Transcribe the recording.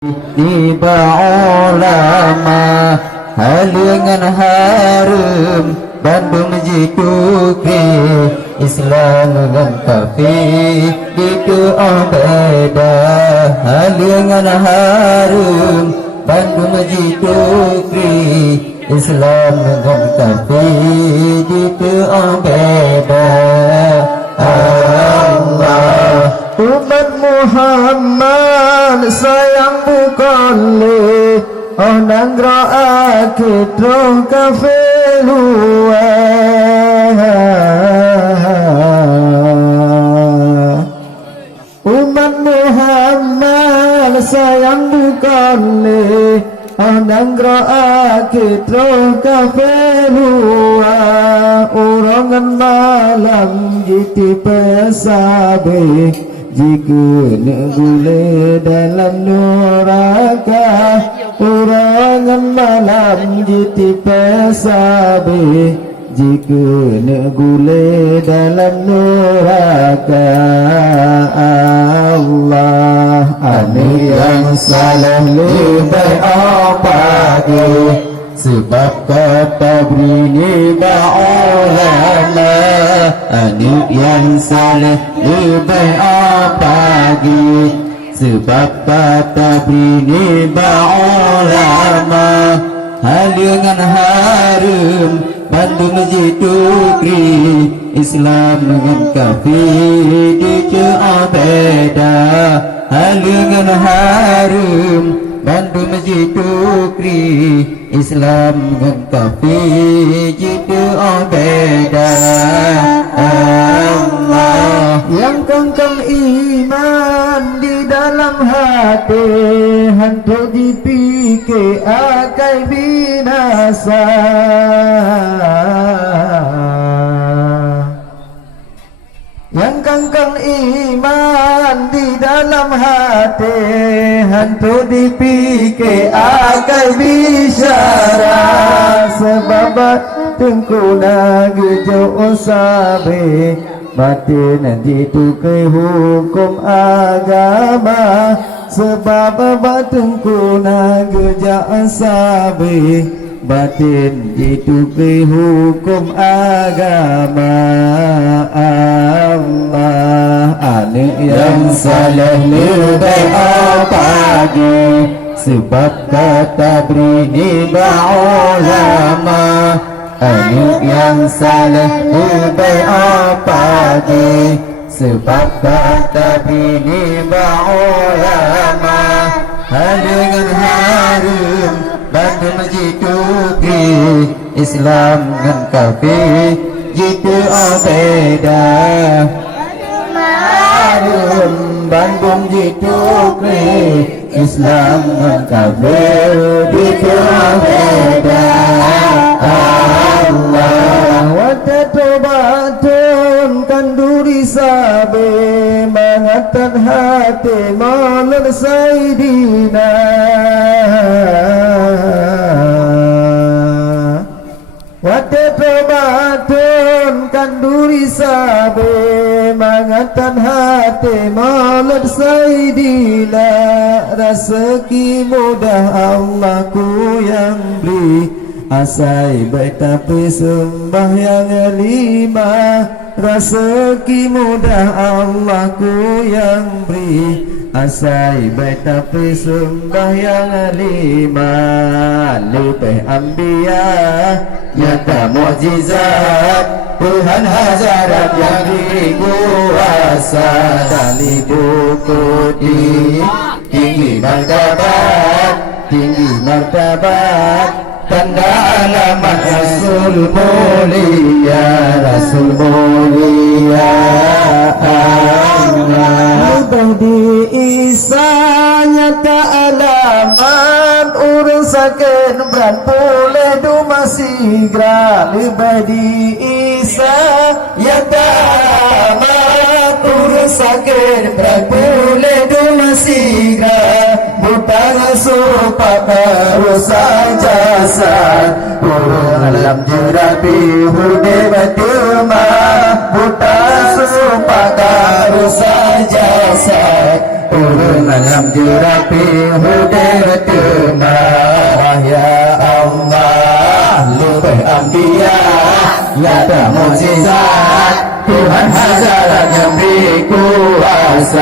Tiba ulama halangan harum Bandung jituki Islam dan kafir Itu beda halangan harum Bandung jituki Islam dan kafir Itu beda Allah umat Muhammad sayang bukanlah orang ra'ake trong kafe luar umat Muhammad sayang bukanlah orang ra'ake trong kafe luar orangan malam jiti pesabe jika negule dalam neraka orangan malam jiti pesabe jika negule dalam neraka Allah ani yang salah lebih pagi sebab kata beri ulama ani yang salah lebih pagi sebab kata beri ulama halangan harum Bandung jituki Islam dengan kafir itu beda halangan harum Bandung jituki Islam dengan kafir itu beda Allah yang kengkang iman di dalam hati hantu dipikir akan binasa yang kengkang iman di dalam hati hantu dipikir akan bicara sebab tengkuna gejo sabe batin ditukai hukum agama sebab batengkuna geja sabe batin ditukai hukum agama Allah anak yang salah lebih pagi sebab kata beri ulama anak yang salah lebih pagi sebab kata beri ulama halangan harum Bandung jituki Islam dan kafir jitu beda harum Bandung jituki Islam dan kafir jitu beda Allah watatobatun kanduri sabe mangatan hati malar saidina watatobatun kanduri sabe mangatan hati malar saidina rezeki mudah Allah ku yang beri asai baik tapi sembahyang lima rezeki mudah Allah ku yang beri asai baik tapi sembahyang lima lebih anbiya nyata mukjizat Tuhan hazarat yang dikuasa dari buku tinggi martabat tanda alamat Rasul mulia mudah diisa nyata alamat urusakan berpulih du masih gra lebih diisa nyata alamat urusakan berpulih du masih gra buta supaya rusak jasa alam jerapi hude batuma buta supaya rusak jasa malam jurapi hudir temah ya Allah lupa ambiya ya tak mujizat Tuhan hazarat yang berkuasa